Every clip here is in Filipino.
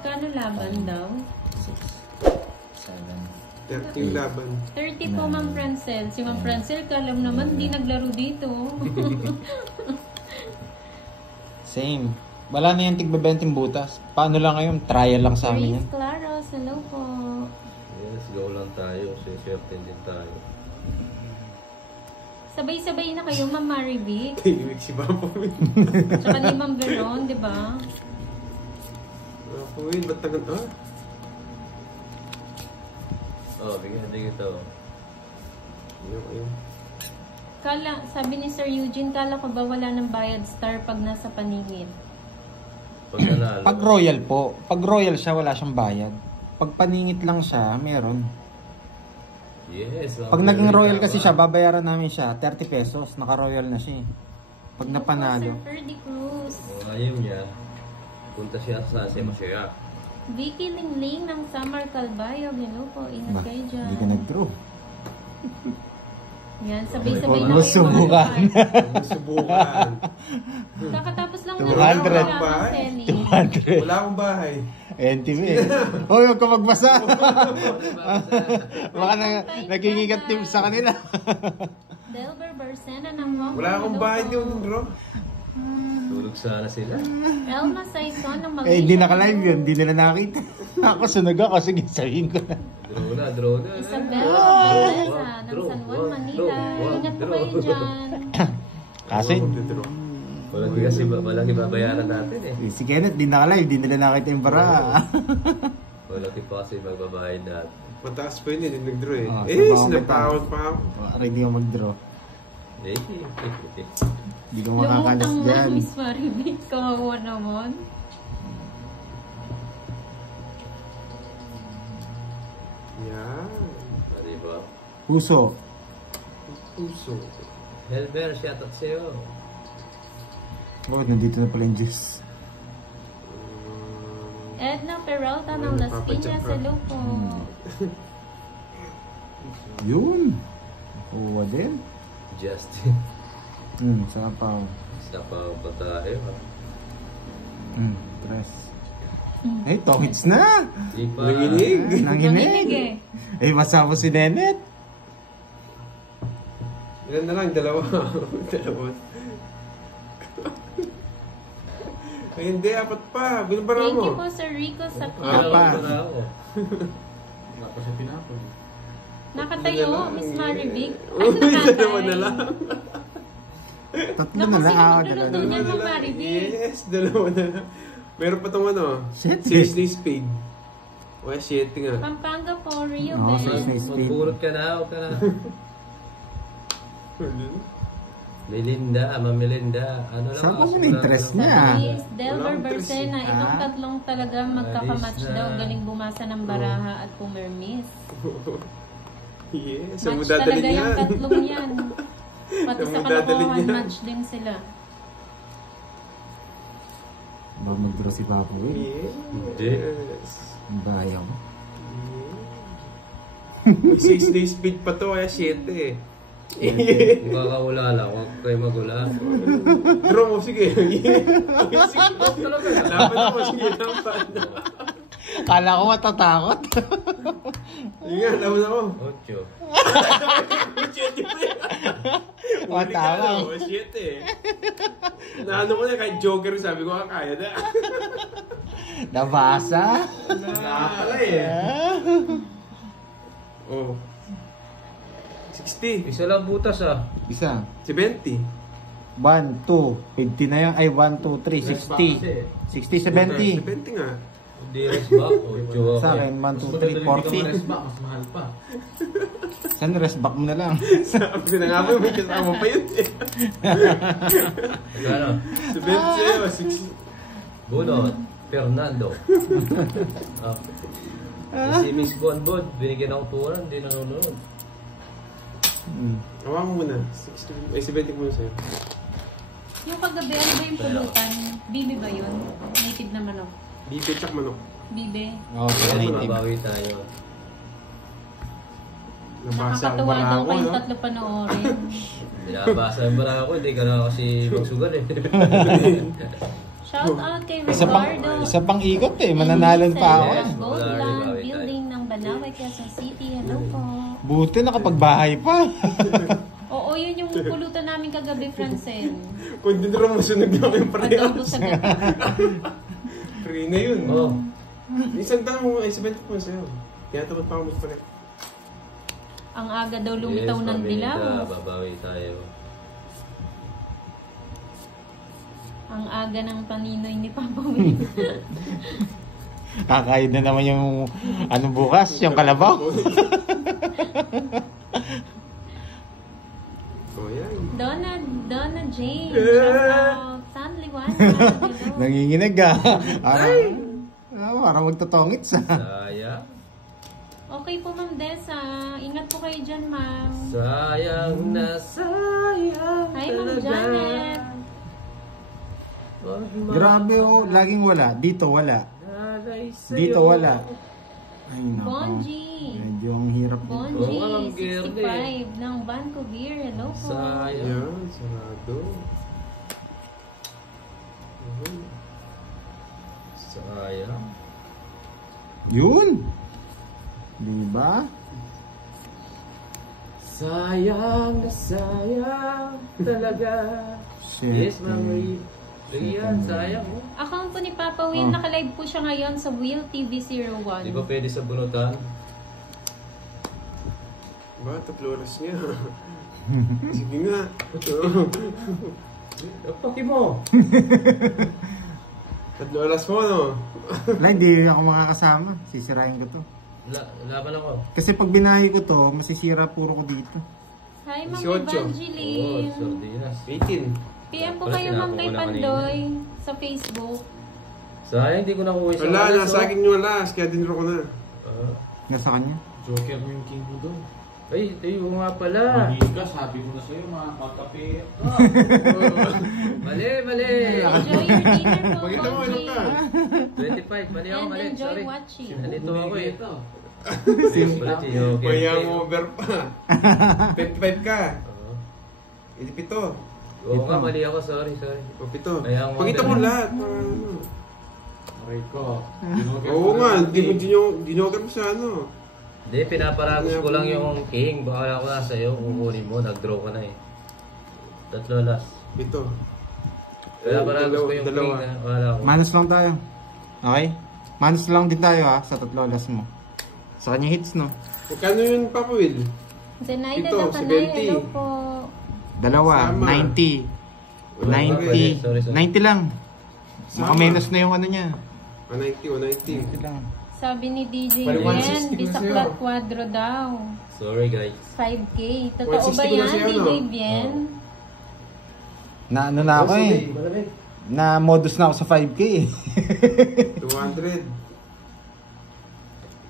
Magkano laban daw? 6, 7. 30 yung laban. 30 po, Ma'am Francel. Si Ma'am Francel, kalam naman, di naglaro dito. Same. Wala na yung tigbe-20 butas. Paano lang ngayon? Trial lang sa amin yan. Grace Claros, hello po. Yes, go lang tayo. Swerte din tayo. Sabay-sabay na kayo, Ma'am Marivic. Ibig si Bapo Win. Tsaka ni Ma'am Veron, di ba? Bapo Win, ba't tagal to? Oh, bigyan din ito. Ayun. Kala, sabi ni Sir Eugene, kala ko ba wala ng bayad star pag nasa paningin? Pag nanalo. Pag royal po. Pag royal siya, wala siyang bayad. Pag paningit lang siya, meron. Yes. Pag naging royal kasi siya, babayaran namin siya 30 pesos. Naka-royal na siya. Pag napanalo. Sir Ferdy Cruz. Kung ayaw niya, punta siya sa masaya. Vicky Lingling ng Samar Calbayog. Hello po, ingat kayo dyan. Hindi ka nag-draw. Yan, sabay-sabay Huwag na mo kayo subukan. Subukan. Kakatapos lang 200. na 200. Wala akong bahay. NTV eh. Hoy, huwag ka magbasa. Baka nagkikigat team sa kanila. Delber Barsena ng Hong Kong. Wala akong bahay di yung bro. Tulog sana sila. Elma Saison ng Malaysia. Eh, hindi naka-live yun. Hindi nila nakita. Ako sunog ako. Sige, sabihin ko na. Draw na. Isabel Mendoza ng San Juan, Manila. Ingat po kayo dyan. Kasi, Walang ibabayaran natin eh. si Kenneth, di naka-live. Di nila nakita yung bara. Walang iba kasi magbabayad natin. Mataas pa yun eh, nag-draw eh. Oh, Eh, sa sinapawad pa ako. Ready ako mag-draw. Hindi ko makakalas Lumutang na, dyan. Miss Maribik. Kawawa naman. Yan. Diba? Puso. Puso. Helber, shoutout sa'yo. Oh, nandito na pala yung juice. Edna Peralta ng Las Piñas. Hello po. Yun. Kuha din. Justin. Sarap pa. Isa pa ba tayo? Press. Ay, tongits na. Di pa. Nanginig. Nanginig eh. Eh, masama si Nenet. Ilan na lang, dalawa. Dalawa. Ay, hindi, apat pa. Binabara Thank mo. you po, Sir Rico Sapio. Apa. Nakatayo, Miss Maribik. Uy, dalawa na lang. Tatlo na lang. Naku, Dalawa. niya, Ma'am Maribik. Yes, dalawa na lang. Meron pa itong ano. Shit. 6 days paid. O, 7 nga. Pampanga po, Rio Oo, Ben. six. Magpurot ka na, huwag ka na. Melinda, Melinda. Ano lang Saan ako, mo yung interest niya? Miss Delver Walang Bersena, interest. itong tatlong talaga magkakamatch Alis na. daw. Galing bumasa ng baraha at pumermis. Yes, saan mo Match talaga dadalhin yung yan? tatlong yan. Pati Saan sa mo dadalhin kalokohan, yan? match din sila. Ba mag-draw si Papa eh. Yes. Ang bayaw. 6 days paid pa to, kaya 7 eh. Kung kakawala lang, huwag kayo magula. Draw mo, sige. Sige. Laban ako, sige, laban. Kala ko matatakot. Sige nga, laban ako. 8. Matawang. 7. Naano ko na, kahit Joker, sabi ko, kaya na. Nabasa. Nakakala eh. Oh. 60. Isa lang butas ah. Isa. 70. 1, 2. 50 na yun. Ay, 1, 2, 3. 60. 60, 70. 70 nga. Hindi rest back. 8 ako. Sa akin, 1, 2, 3, 40. Mas mahal pa. Saan rest back mo na lang? Sabi na nga ba, may kasama pa yun eh. Ano? 70 sa'yo, 60. Bunot. Fernando. Si Miss Bonbon, binigyan ako turan, hindi nanonood. Awa mo muna. 60. Ay, 70 muna sa'yo. Yung kagabi, ano ba yung pulutan? Bibi ba yun? Native na manok. Bibe tsak manok. Bibe. Oo, native. Mabawi tayo. Nabasa ang Nakakatawa daw barako, kayong no? tatlo panoorin. Binabasa yung bara ako, hindi ka na kasi magsugal eh. Shout out kay Isa pang, Ricardo. isa pang ikot eh. Mananalan pa ako. Yes, eh. Goldland Building ng Banawe, Quezon City. Hello po. Buti nakapagbahay pa. Oo, yun yung pulutan namin kagabi, Francel. Kung din rin masunog namin Adobo parehas. sa gabi. Free na yun. Oh. Isang tanong mo, ay 70 po sa'yo. Kaya tamad pa ako mag-connect. Ang aga daw lumitaw Yes, ng paminta, dilaw. babawi tayo. Ang aga ng paninoy ni Papa Will. Kakain na naman yung ano bukas, yung kalabaw. Oh, yan. Donna Jane. Shout out. San Liwanag. Hello. Nanginginig ah. Parang magtotongit sa. Sayang. Okay po, Ma'am Dessa. Ingat po kayo dyan, Ma'am. Sayang na sayang Hi, Ma'am talaga. Janet. Grabe oh, laging wala. Dito wala. Nalay sa'yo. Dito wala. Ay nako. Bonji. Medyo ang hirap din. Bonji, Oo, Ma'am Girly. 65 ng Vancouver. Hello po. Sayang. Yan, sarado. Sayang. Yun. Diba? Sayang na sayang talaga. Shit. Yes, Ma'am Ray. Rian, sayang oh. Account po ni Papa Will. Oh. Naka-live po siya ngayon sa Will TV 01. Di ba pwede sa bunutan? Ba, 3 oras niya. Sige nga. Paki mo. 3 oras mo, no? Wala, hindi ako makakasama. Sisirain ko to. Laban ako. Kasi pag binahay ko to, masisira puro ko dito. Hi, Ma'am 18. Oo, Evangeline. sardinas. 18. PM po Wala, kayo, Ma'am, kay sinabi ko na Pandoy sa Facebook. Sayang, hindi ko nakuha isang Wala, oras, nasa oh. akin yung alas. Kaya dinro ko na. Ah. Nasa kanya. Joker mo yung king mo doon. Ay, tayo nga pala. Malinis ka, sabi ko na sa'yo, mga magkape. Mali, mali. Enjoy your dinner po, Pakita mo, ano Bonji. ka? 25, mali ako, And mali. enjoy Sorry. watching. Nandito ako eh. Ito. Wala si Joker. Mayang over pa. 25 ka. Oo. Hindi 7. Oo nga, mali ako. Sorry. O 7. Mayang Pakita mo over. lahat. Para ano. Aray ko. Oo nga, dinoker mo sa ano. Hindi, pinaparagos ko lang yung king. Baka ako na sa'yo, kukunin mo. Nag-draw ka na eh. 3 last. 7. Pinaparagos ko yung Dalawa. king na wala ko. Manos lang tayo. Okay? Manos lang din tayo ha, sa 3 oras mo. Sa kanya hits no? Magkano yun, Papa Will? Zenaida Ito, Dakanay, 70. hello po. Dalawa, Sama. 90. Wala pa rin. 90. Sorry. 90 lang. Baka Sama. menos na yung ano niya. 190. 90 lang. Sabi ni DJ Bali, Yen, 160 Bisaklat sa'yo. Quadro daw. Sorry guys. 5K. Totoo 160 ba ko na yan, sa'yo, DJ no? Bien? Na ano na ako eh. Na modus na ako sa 5K eh. 200.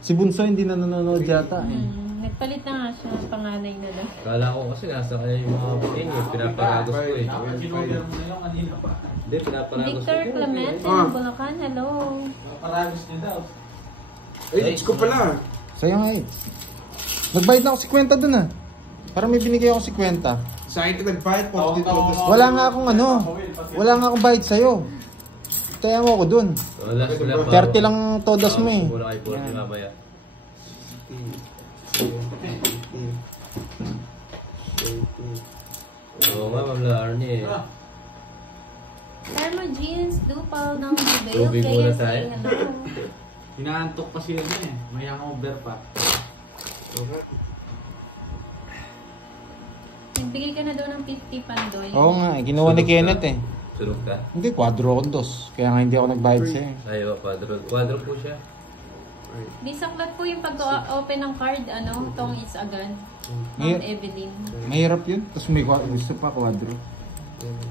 Si Bunso hindi na nanonood yata eh. Nagpalit na nga siya, panganay na daw. Kala ko kasi nasa kanya yung mga king. Pinaparagos ko eh. Dapat kinugyan mo na yung kanina pa. Hindi, pinaparagos ko. Victor Clemente Ah. ng Bulacan, hello. Paragos niya daw. Ay, Diyos ko pala. Sa'yo nga eh. Nagbayad na ako 50 dun ah. Para may binigay ako 50. Sa akin ka nag-fight, 42. Wala nga akong ano. Wala nga akong bayad sa'yo. Kaya mo ako dun. So, last ko lang. 30 lang todas mo eh. Muna kay 40 mamaya. Oo nga, Ma'am Larnie eh. Thermo Jeans, Dupal ng Dubail, Tubig muna KSA, tayo. hello. Hinaantok pa sila niya eh. May hangover pa. Nagbigay ka na daw ng 50 Pandoy. Oo nga eh. Kinuha ni Kenneth eh. Sunog ka? Hindi, quadro ko dos. Kaya nga hindi ako nagbayad sa'yo. Ayaw, quadro po siya. Bisaklat po yung pag-open ng card, ano, tong is agad. Ma'am Mahir- Evelyn. Mahirap yun. Tapos may gusto pa quadro.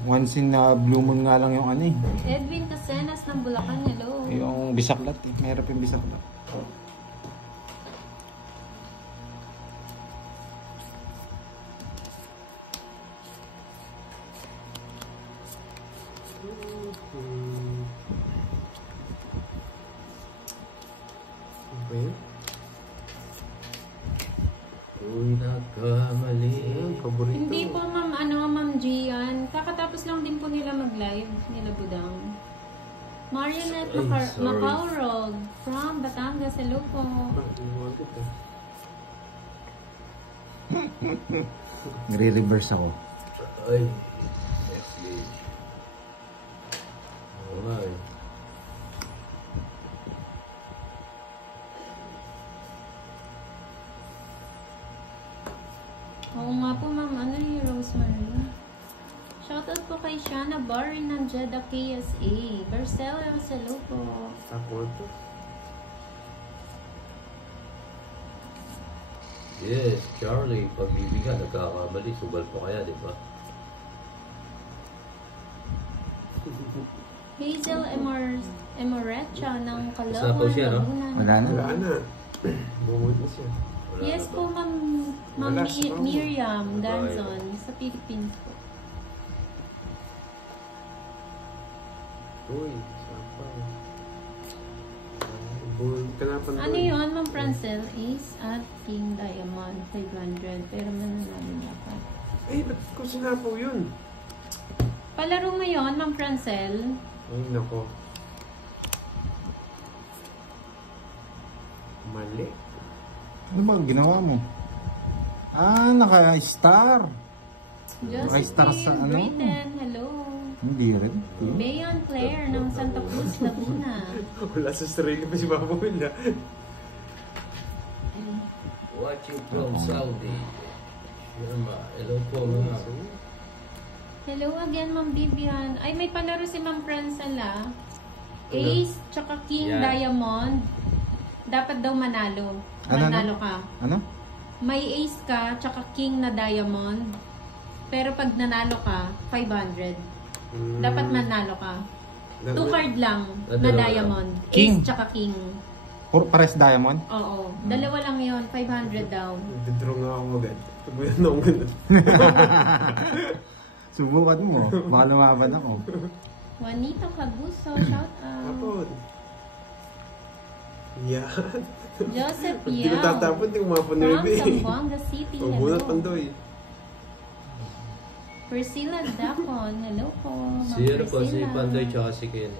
Once in blue moon nga lang yung ano eh. Edwin Casenas ng Bulacan, hello. Yung bisaklat eh. Mahirap yung bisaklat. Okay. Uy, nagkamali. Ayan, paborito. Hindi po, Ma'am Gian. Kakatapos lang din po nila mag-live, nila Budang. Marionette Ay, sorry. Macaurog from Batangas. Hello po. Nagre-reverse ako. Ay. Next gauge. Oo nga eh. Oo nga po, ma'am. Ano yung Rosemary? Shoutout po kay Shana Barry ng Jeddah KSA. Barcelos, hello po. Ako ito. Yes, Charlie. Pagbibigan, nagkakamali. Subal pa kaya, di ba? Hazel Emorecha ng Isa po Caloocan, siya, no? Laguna. Wala na. Wala na. Bumod na siya. Wala Yes na po, ba? ma'am Wala sa mama. Miriam Danzon sa Philippines po. Uy, sapa. Bumod ka na pa Ano yun, ma'am Francel? Ace at King Diamond 500 pero mananalo dapat. Eh, ba't ko sinapaw yun? Palaro mo yun, ma'am Francel? Ay, nako. Mali. Ano ba ginawa mo? Ah, naka-star. Naka-star sa ano? Britain, hello. Hindi rin. Bayon Claire ng Santa Cruz, Laguna. Wala sa sarili pa si Papa Will, ha? Watching from Saudi. Sherma. Hello po, ma'am. Hello again, Ma'am Vivian. Ay, may palaro si Ma'am Francel, ah. Ace, tsaka King Yan. Diamond. Dapat daw manalo. Ano, Manalo ka. Ano? May ace ka, tsaka king na diamond. Pero pag nanalo ka, 500. Dapat manalo ka. 2 card lang na Dalawa diamond. King. Ace tsaka king. Pares diamond? Oo. Dalawa lang yon 500 daw. Nagdidro nga ako agad. Pagbuyan na ako ganun. Subukan mo. Baka lumaban ako. Juanito Caguso, shout out. Tapon. Yan. Joseph Hindi ko Yao. tatapon, hindi ko From mapanirbi. Zamboanga City, Pagbunan hello. pandoy. Priscilla Dacon, hello po. Ma'am Sino po si Priscilla. Pandoy tsaka si Ken?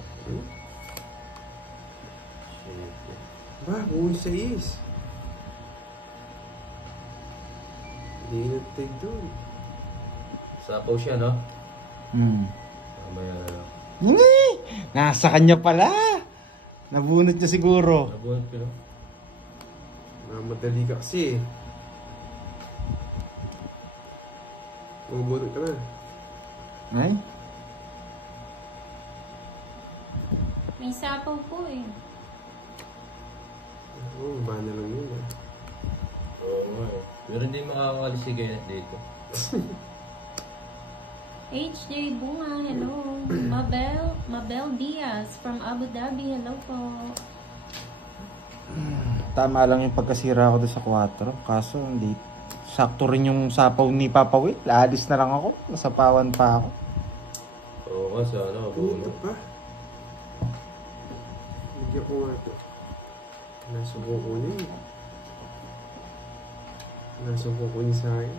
Ba, buhay sa is. Hindi nagtay doon. Sapaw siya, no? Mamaya na lang. Hindi! Nasa kanya pala! Nabunot niya siguro. Nabunod ko, no? Madali ka kasi. Bumubunot ka na. Ay? May sapaw po eh. Oo, ba na lang yun, ha? Oo nga eh. Pero hindi makakalis si Kenneth dito. HJ Bunga, hello. Mabel Diaz from Abu Dhabi, hello po. Tama lang yung pagkasira ko doon sa 4. Kaso hindi. Sakto rin yung sapaw ni Papa Will. Alis na lang ako. Nasapawan pa ako. Oo nga, sana Puto mabunod. pa. Bigyan ko nga ito. Nasubo ko niya eh. Nasubo ko niya sa akin.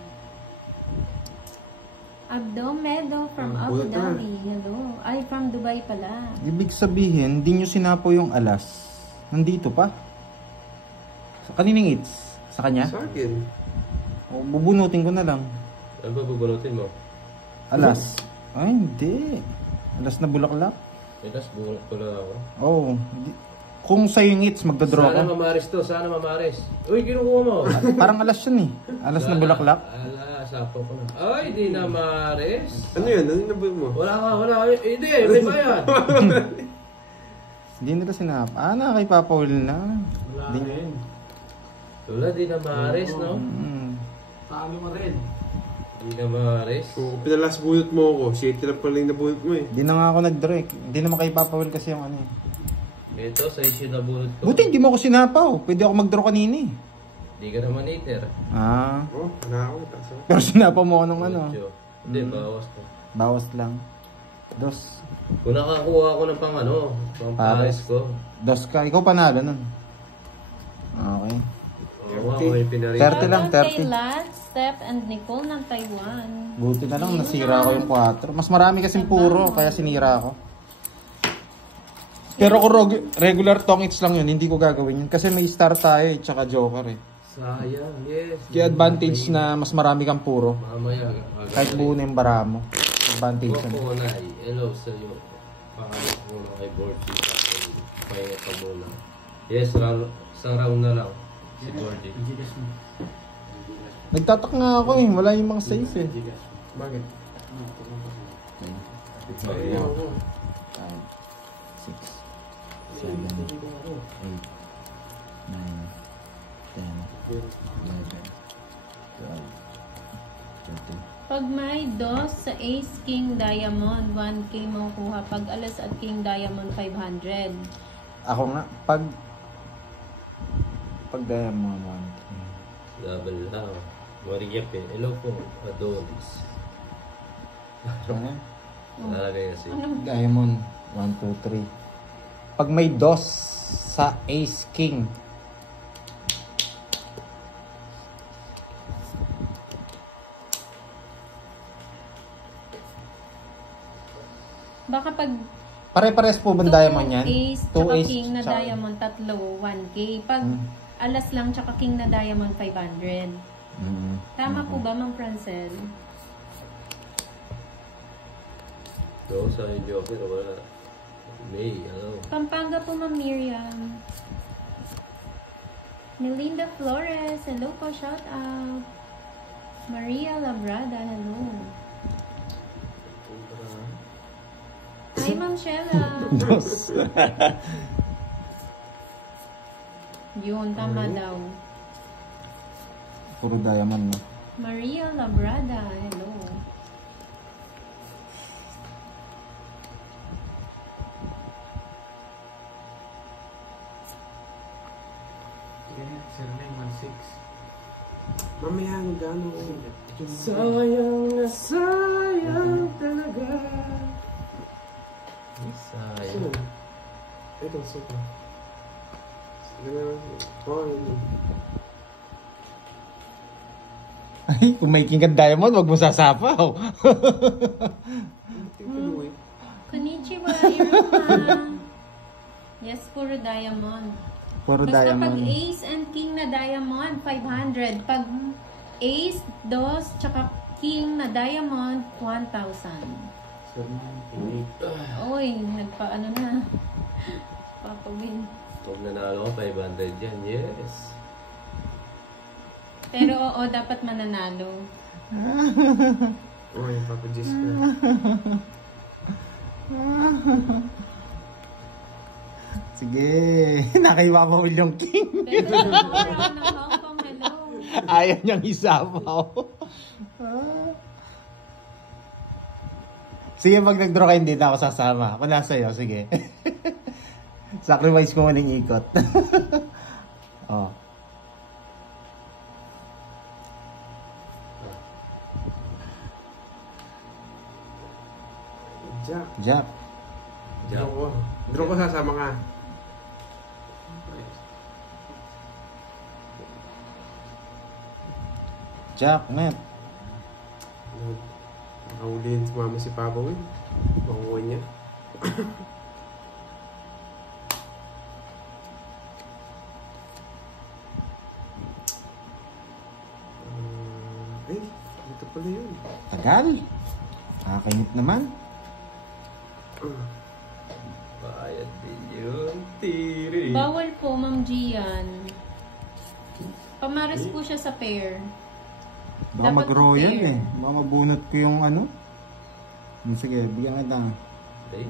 Abdo Medo from Ah, Abu bulat na. Dhabi, hello. Ay, from Dubai pala. Ibig sabihin, hindi nyo sinapaw yung alas. Nandito pa. Sa kaninang it's? Sa kanya? Sa akin. O, bubunutin ko na lang. Ano ba bubunutin mo? Alas. Ay, hindi. Alas na bulaklak. Eh, tas bunot ko lang ako. Oh, kung sa'yo yung it's, magdodraw Sana ka. mamaris to, sana mamaris. Uy, kinukuha mo. Parang alas yun eh. Alas na bulaklak. Ala, sapaw ko na. Ay, di na maris. Ano yan? Ano yung nabuhin mo? Wala ka, wala. Eh, hindi, may bayad. Hindi nila sinap. Na kay Papa Will na. Wala Di- rin. Wala, di na maris, no? Talo ka rin. Di na maris. Kung pinalas bunot mo ako, shake lang pala yung nabunot mo eh. Hindi na nga ako nag-draw eh. Hindi naman kay Papa Will kasi yung ano eh. Ito, sa issue na bunot ko. Buti hindi mo ako sinapaw. Pwede ako mag-draw kanina eh. Di ka naman iter. Oh, wala ako. Taso. Pero sinapaw mo ako ng ano. Hindi, bawas ko. Bawas lang. Dos. Kung nakakuha ko ng pang ano, pang Pares. pares ko. Dos ka. Ikaw panalo nun. Okay. Oo, ako yung pinarito. 30 lang, Shoutout kay 30. Lat, Steph, and Nicole ng Taiwan. Buti na lang nasira ko yung 4. Mas marami kasing puro kaya sinira ko. Pero kung regular tongits lang yun, hindi ko gagawin yun. Kasi may star tayo eh, tsaka joker eh. Sayang, yes. Kaya advantage na mas marami kang puro. Mamaya. Kahit buo na yung bara mo. Advantage Huwag yun. ko na, hello sa'yo. Pakalit muna kay Borgie. Pahinga ka muna. Yes, isang round na lang. Si Borgie. Gigas mo. Nagtatak nga ako eh, wala yung mga safe eh. Bakit? Okay. 5, 6, 7, 8, 9, 10, 11, 12, 13. Pag may dos sa Ace King Diamond, 1K makukuha. Pag alas at King Diamond, 500. Ako nga, pag diamond 1K. Double lang. Mariap eh. Hello po, Adonis. Ano? Nalalagay kasi. Diamond 1, 2, 3. Pag may dos sa Ace King. Baka pag Pare-pares po ba diamond yan? Ace, 2 tsaka ace, King na tsaka- Diamond, tatlo, 1K. Pag alas lang, tsaka King na Diamond, 500. Tama po ba, Ma'am Francel? So, sa Joker, wala. May, ano. Pampanga po, Ma'am Miriam. Melinda Flores, hello po, shout out. Maria Labrada, hello. Hi, Ma'am Shella. Dos. Yun, tama daw. Puro diamond no? Maria Labrada, hello. Ganyan, 0916. Mamaya ang gano'n. Sayang na sayang talaga. Sayang. Ito, super. Oh, yun. Ay, kung may king at diamond, wag mo sasapaw. Konnichiwa, Iruma. Yes, puro diamond. Puro Basta pag diamond. ace and king na diamond, 500. Pag ace, dos, tsaka king na diamond, 1,000. Oy, nagpaano na. Papawin. Kung nanalo ko, 500 yan. Yes. Pero oo, dapat mananalo. Oh, yung Papa Jess ka. Sige, nakaiwa mo yung king. Pero round ng Hong Kong, hello. Ayaw niyang isapaw. Sige, pag nag-draw kayo, hindi na ako sasama. Kung nasa iyo, sige. Sacrifice ko muna yung ikot. Oh. Jack. Jack. Draw ko. Draw ko, sasama ka. Jack, net. Nakahulihin si mama si Papa Will. Makuha niya. Ay, dito pala yun. Tagal. Nakakinip naman. Bayad din yun. Tiri. Bawal po, Ma'am Gian. Pamares po siya sa pair. Baka Dapat mag-royal fair. eh. Baka mabunot ko yung ano. Sige, bigyan kita. Okay.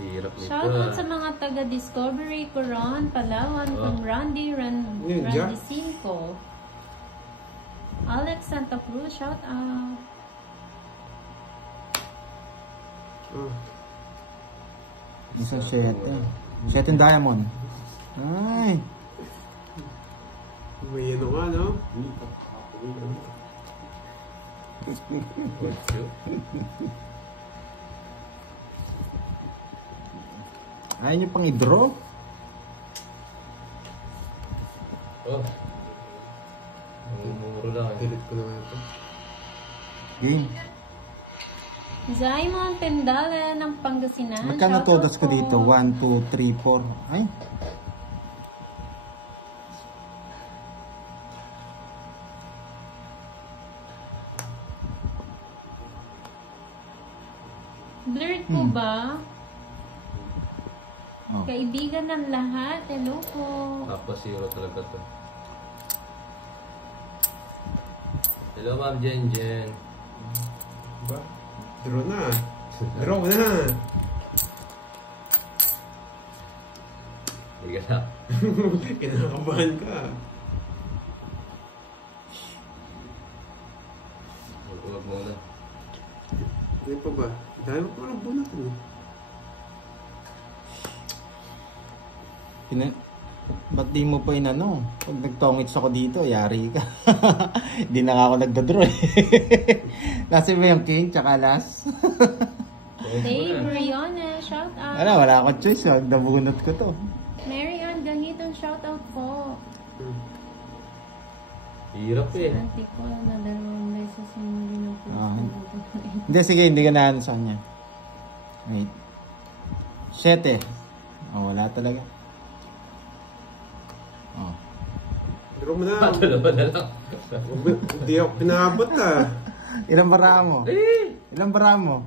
Hirap nito. Shoutout sa mga taga Discovery, Coron, Palawan, from Randy, Yun, Jack. Randy Cinco. Alex Santa Cruz, shout out. Isang 7. 7 diamond. Ay. May ano ka, no? Ayaw nyo pang i-draw? Oh. Ang muro lang eh. Delete ko naman ito. Game. Zaimon Tendala ng Pangasinan. Magkano Shoutout todas ko po. dito? 1, 2, 3, 4. Ay. Blurred po ba? Oh. Kaibigan ng lahat. Hello po. Kapwa zero talaga to. Hello, Ma'am Jen Jen. Ba? Draw na. Draw na. Hindi ka na. Kinakabahan ka. Huwag muna. Hindi pa ba? Dahil mo parang bunatan eh. Ba't di mo pa inano? Pag nagtongits ako dito, yari ka. Hindi na nga ako nagdadraw eh. Nasa ba yung king tsaka last? Dave Brianna, shout out. Wala akong choice. Nabunot ko to. Mary Ann Gahiton, shout out po. Hirap eh. Auntie ko na 2 beses hindi na po. Hindi, sige, hindi ka na ano sa kanya. Wait. 7. Oh, wala talaga. Oh. Draw mo na. Dalawa na lang. Hindi ako pinabot ah. Ilang bara mo? Ilang bara mo?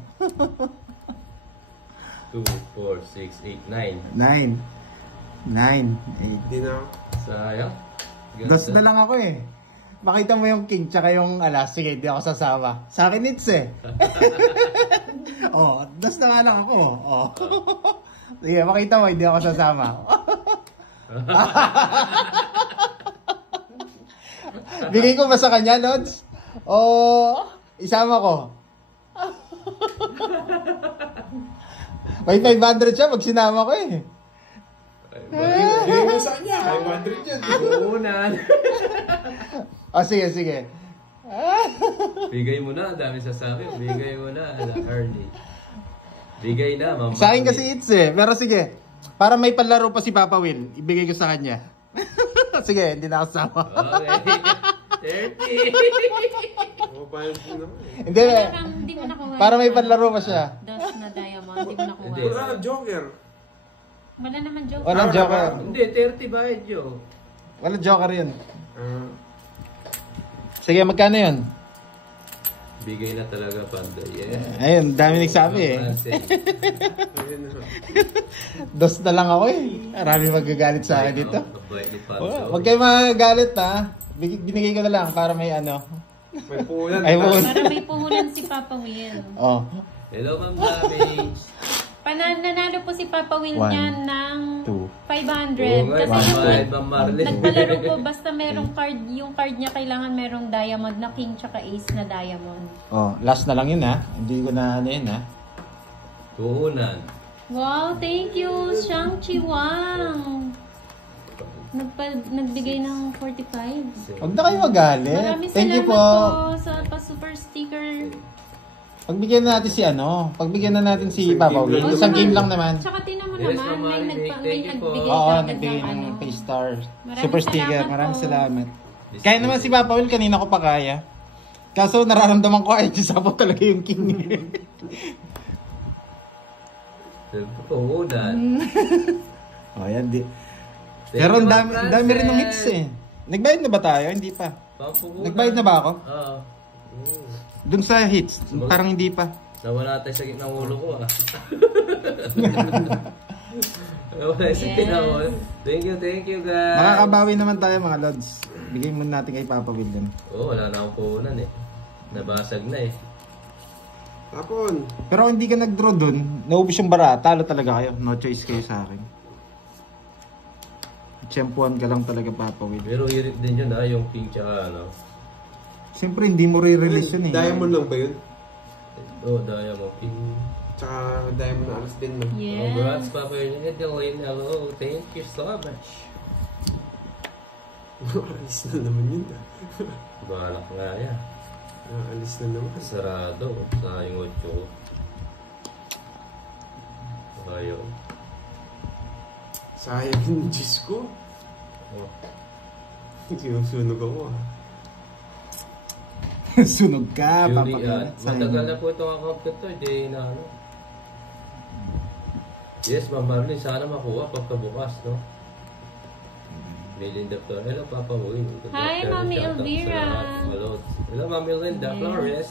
2, 4, 6, 8, 9. 9. 9. 8. Hindi na ako. Sayang. Dos na lang ako eh. Makita mo yung king tsaka yung alas. Sige, hindi ako sasama. Sa akin it's eh. Oh, dos na nga lang ako. Oh. Sige, makita mo, hindi ako sasama. Bigay ko ba sa kanya, Lods? O isama ko? May 500 siya pag sinama ko eh. Bigay mo sa kanya. 500 yun. Unan. Sige, sige. Bigay mo na. Dami sasabi. Bigay mo na. Ernie. Bigay na. Mama. Sa akin kasi it's eh. Pero sige, para may palaro pa si Papa Will, ibigay ko sa kanya. Sige, hindi na ako sama. Okay. 30. Mabahal po naman eh. Hindi, Hindi mo nakuha. para may palaro pa siya. Dos na diamond, hindi mo nakuha. Hindi. Wala na Joker. Wala naman joke. Walang joker. Hindi, 30 bayad yun. Walang joker yun. Ah, Sige, magkano yun? Bigay na talaga, Panda. Yeah. Ayun, dami nagsabi eh. ayun na. Dos na lang ako eh. Marami magagalit sa akin dito. Mabait ni Oh, Panda. Huwag kayo magagalit ha. Binigay ko na lang para may ano. May puhunan. Ay, puhunan. Para may puhunan si Papa Will. Oh. Hello, Ma'am David. Nanalo po si Papa Will One, niyan ng 2. 500. Kasi Ma'am yung Marley. nagpalaro po, basta merong card, yung card niya kailangan merong diamond na king tsaka ace na diamond. Oh, last na lang yun ha. Hindi ko na ano yun ha. Tuhunan. Wow, thank you, Shang-Chi Wang. Nagbigay ng 45. Huwag na kayo magalit. Maraming Thank you salamat po. sa pa-super sticker. Pagbigyan na natin si ano, pagbigyan na natin si Isang Papa game Will. lang Isang naman. game lang naman. Tsaka tinan mo Yes, naman, Mama, may thank you po. nagbigay Oo, ka agad nagbigay ng ng ano. pay star. Maraming Super sticker. salamat Maraming po. salamat. Kaya naman si Papa Will, kanina ko pa kaya. Kaso nararamdaman ko ay sapo talaga yung king. Tuhunan. Oh, yan di. Thank Pero you, ang Ma'am dami, dami rin ng Frances. hits eh. Nagbayad na ba tayo? Hindi pa. Pampuhunan. Nagbayad na ba ako? Oo. Dun sa hits, parang hindi pa. Nawala tayo sa gitna ng ulo ko ah. Nawala sa Yes. gitna ng ulo. Thank you guys. Makakabawi naman tayo mga lods. Bigay muna natin kay Papa Will dun. Wala na akong puhunan eh. Nabasag na eh. Tapon. Pero kung hindi ka nag-draw dun, naubos yung bara, talo talaga kayo. No choice kayo sa akin. Tsempuan ka lang talaga, Papa Will. Pero hirit din yun ah, yung pink tsaka ano. Siyempre, hindi mo re-release yun eh. Diamond lang ba yun? Oh, diamond pink. Tsaka diamond na alas din no? Yes. Congrats, Papa Edelyn. Hello, thank you so much. Alis na naman yun ah. Balak nga yan. Alis na naman. Sarado. Sayang 8. Ayaw. Sayang yung Diyos ko. Oh. Sinusunog ako ah. Sunog ka, Julian. papagalit Matagal na po itong account ko to. Hindi na ano. Yes, Ma'am Marlene. Sana makuha pagkabukas, no? Melinda Flores. Hello, Papa Will. Hi, Mami Elvira. Hello, Mami Linda Flores.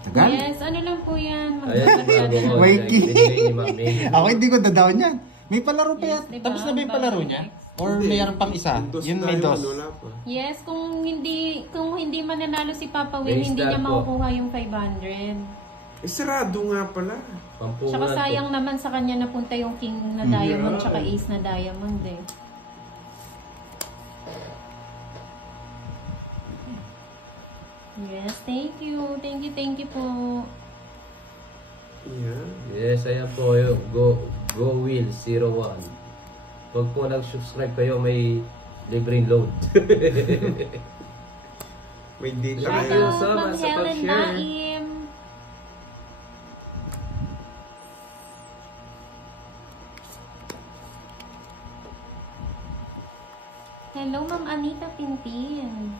Tagal? Yes, ano lang po yan. Ayan, bago ko. Wakey. Binigay ni Mami. Ako hindi ko dadaw niyan. May palaro pa yan. Yes, diba? Tapos na ba yung palaro niya? Or mayroon pang isa? Dos Yun may tayo, dos. wala pa. Yes, kung hindi mananalo si Papa Will, May hindi star niya po. makukuha yung 500. Sarado nga pala. Pampunan Tsaka to. sayang naman sa kanya napunta yung king na diamond tsaka ace na diamond eh. Yes, thank you. Thank you po. Yeah. Yes, ayan po yung Go Will 01. Pag po nag-subscribe kayo, may libreng load. May data Shout Thank you kayo. out, so Ma'am much sa Helen pag-share. Naim. Hello, Ma'am Anita Pintin.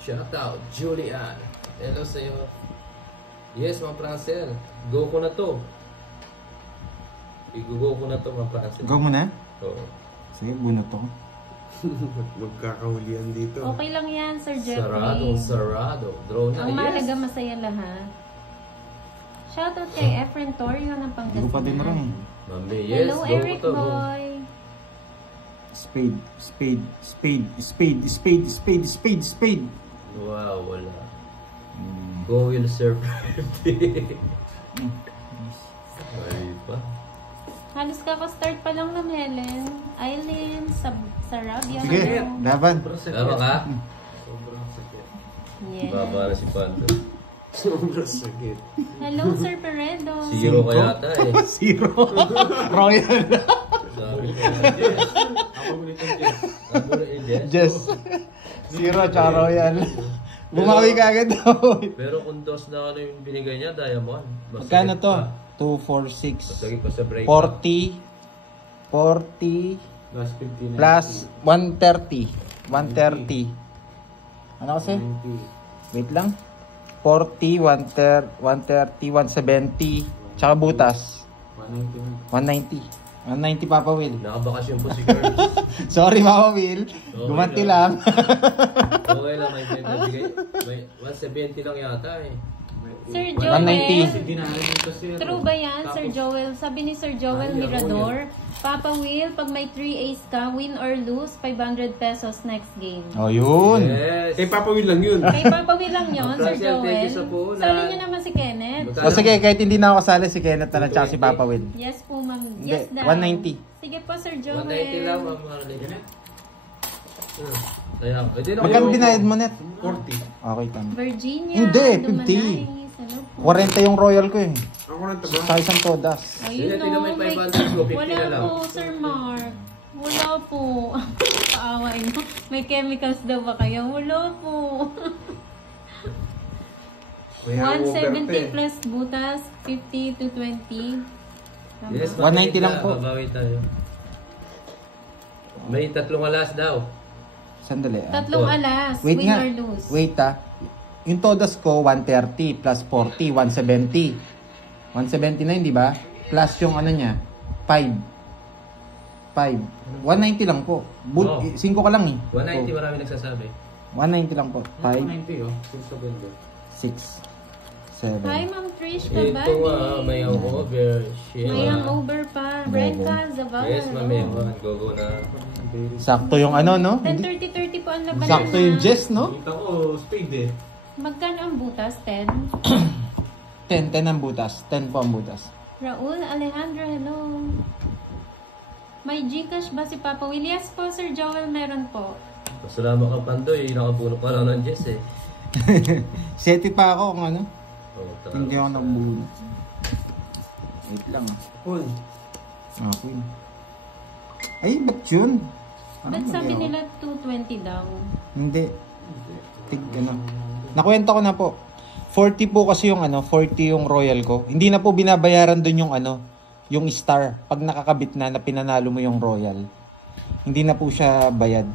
Shout out, Julian. Hello sa'yo. Yes, Ma'am Francel. Go ko na to. Igugo ko na to, Ma'am Francel. Go mo na? Oo. Sige, bunot ako. Magkakahulian dito. Okay lang yan, Sir Jeffrey. Sarado. Draw na. Ang mahalaga Yes. masaya lahat. Shoutout kay Efren Torrio ng Hindi ko pa din rin. Pangasinan. Mami, yes. Hello, Go Eric ko to. Go. Boy. Spade, spade, spade, spade, spade, spade, spade, spade. Wow, wala. Go Will Surf. Ay pa. Halos kaka-start pa lang ng Helen. Eileen, Sarabia. Sige, Hello. laban. Tama ka? Sobrang sakit. Yes. Baba na si Panto. Sobrang sakit. Hello, Sir Peredo. Zero ka yata eh. Zero. Royal. Sabi ko. Ako ulit ang Jess. Ako na Elias. Jess. Zero, tsaka Royal. Bumawi ka agad daw. Pero kung dos na ano yung binigay niya, Diamond. Magkano Masakit to? pa. 2, 4, 6, Masakit pa sa break. 40, 40, Plus 59. plus 130. 130. Ano kasi? 90. Wait lang. 40, 130, 170. Tsaka butas. 190. 190. 190 Papa Will. Nakabakasyon po si Girls. Sorry Papa Will. Gumanti lang. Okay lang, may bigay. May 170 lang yata eh. Sir 190. Joel. Kasi dinaanan yung kasi. True ba yan, Sir Joel? Sabi ni Sir Joel Ay, Mirador, Papa Will, pag may 3 ace ka, win or lose, 500 pesos next game. Oh, yun. Yes. Eh, papawin lang yun. Kay Papa Will lang yun, Sir Francel, thank Joel. you sa puhunan. Sali niyo naman si Kenneth. O sige, kahit hindi na ako kasali, si Kenneth na lang tsaka si Papa Will. Yes po, ma'am. Hindi, Yes daw. 190. Sige po, Sir Joel. 190 lang, Ma'am Marlene. Kaya, hindi na Magkano binayad mo, Net? 40. Okay, tama. Virginia. Hindi, 50. Dumanay. Ano po? 40 yung royal ko eh. Ako na ito ba? Sa isang todas. Ayun Hindi, tingnan mo yung 500 ko, 50 wala na lang. po, Sir Mark. Wala po. Paawain mo. May chemicals daw ba kayo? Wala po. May hangover 170 pa eh. plus butas, 50 to 20. Tama. Yes, 190 lang po. Babawi tayo. May 3 alas daw. Sandali ah. Tatlong alas, Wait win nga. or lose. Wait ah. Yung todas ko, 130 plus 40, 170. 179, di ba? Plus yung ano niya, 5. 190 lang po. Oh. 5 ka lang eh. 190 marami nagsasabi. 190 lang po. 5, 190 oh. 6, 7. Hi, Ma'am Trish Ito Kabali. may hangover. May hangover pa. Renka, Zavala. Yes, mami. Go na. Sakto yung ano, no? 10:30 po ang labanan. Sakto yung Jess, no? Kita ko spade eh. Magkano ang butas, 10? 10 ang butas. 10 po ang butas. Raul Alejandro, hello. May Gcash ba si Papa Will? Yes po, Sir Joel, meron po. Salamat ka, Pandoy. Nakapuno pa lang ng Jess eh. Seti pa ako kung ano. Oh, Hindi ako nabuno. Wait lang ah. Cool. Ah, Queen. Ay, ba't yun? Ba't mali sabi ako? nila 220 daw? Hindi. Tig, ano. Nakwenta ko na po. 40 po kasi yung ano, 40 yung royal ko. Hindi na po binabayaran dun yung ano, yung star. Pag nakakabit na pinanalo mo yung royal. Hindi na po siya bayad.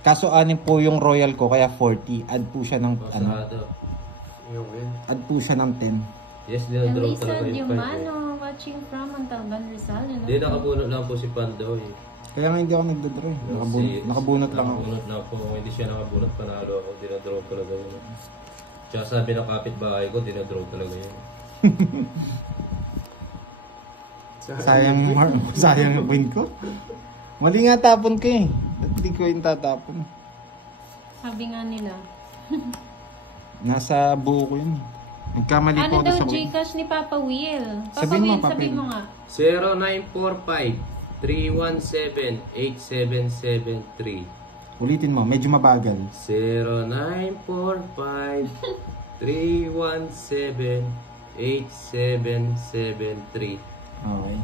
Kaso 6 po yung royal ko, kaya 40. Add po siya ng Pasado. Yung win. add po siya ng 10. Yes, dinadraw Elisa talaga yung 5 eh. Diumano, watching from Montalban, Rizal. Ano? Hindi, nakabunot lang po si Pandoy. Kaya nga hindi ako nagdodraw eh. Nakabunot lang ako. Nakabunot lang po. Kung hindi siya nakabunot, panalo ako. Dinadraw talaga yun. Tsaka sabi ng kapitbahay ko, dinadraw talaga yun. Sayang yung win ko. Mali nga tapon ko eh. Ba't hindi ko yung tatapon? Sabi nga nila. Nasa buo ko yun. Nagkamali po Ano ako daw sa win. Gcash ni Papa Will? Papa Sabihin mo, Will, Papa sabihin Will. mo nga. 0945-317-8773. Ulitin mo, medyo mabagal. 0945-317-8773. Okay.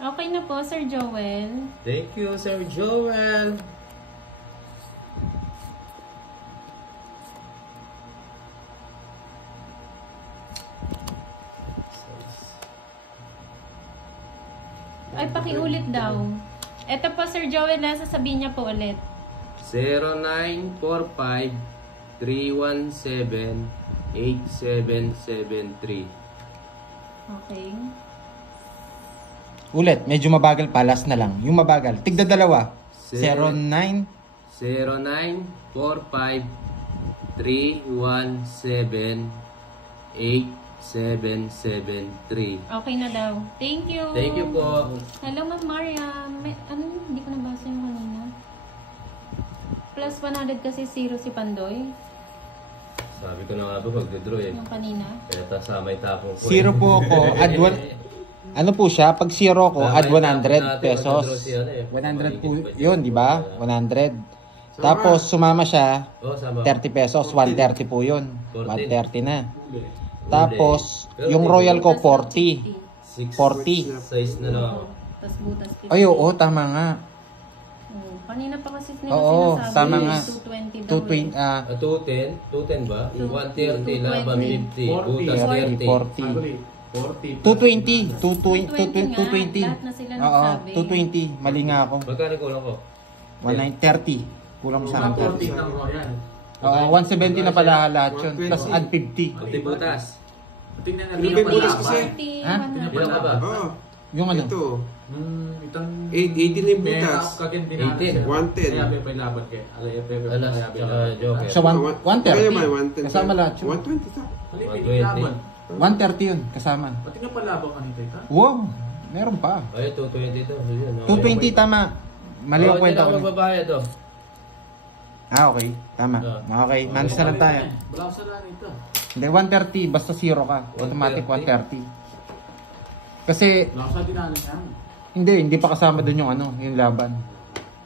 Okay na po, Sir Joel. Thank you, Sir Joel. Ay, pakiulit daw. Ito po, Sir Joel, sasabihin niya po ulit. 0945-317-8773. Okay. Ulit, medyo mabagal pa. Last na lang. Yung mabagal. Tigda dalawa. 09. 0945-317-8773. Okay na daw. Thank you. Thank you po. Hello, Ma'am Mariam. Ano, hindi ko nabasa yung kanina. Plus 100 kasi 0 si Pandoy. Sabi ko na nga ba pag-draw eh. Yung kanina. Kaya tasamay tapong ko. Zero po ako. Add 1. Ano po siya? Pag zero ko, add 100 pesos. 100 po yun, di ba? 100. Tapos sumama siya, Oh, sama. 30 pesos. 130 po yun. 130 na. Huli. Tapos, yung royal ko, 40. 40. Size na lang ako. Tapos butas. Ay, oo, tama nga. Oh, kanina pa kasi nila Oo, sinasabi. tama nga. 220 daw. 220, 210? 210 ba? 130 laban 50. 40. Butas 30. 40. Huli. 40. 220. 220 nga. 220. Lahat na sila Oo, nagsabi. 220. Mali nga ako. Magkano kulang ko? 130. Kulang sa akin 40 30. ng royal. Oo, 170 na pala lahat yun. Tapos add 50. Pati butas. Tingnan Ano natin ba yung butas palaban. kasi? Ha? 100. Ilan ka ba? Oo. Yung ano? Ito. Itong 18 na yung butas. 18. 110. Kaya pa yung laban kay. Alas, tsaka joker. Sa 130. 110. Kasama lahat yun. 120 ta. 120. Laban. 130 yun. Kasama. Pati nga palaban ka nito ito. Wow! Meron pa. Ay, 220 to. Yun, okay. 220 tama. Mali ang kwenta ko. Hindi na magbabayad to. Okay. Tama. Okay. Manis na lang tayo. Wala ko sa lang ito. Hindi, 130. Basta zero ka. Automatic 130. Kasi, Wala ko sa dinalo niya. hindi pa kasama dun yung ano, yung laban.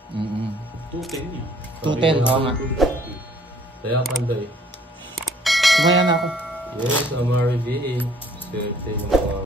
210 yun. 210, oo nga. Kaya Pandoy. Sumaya na ako. Yes, Amari V. Swerte yung mga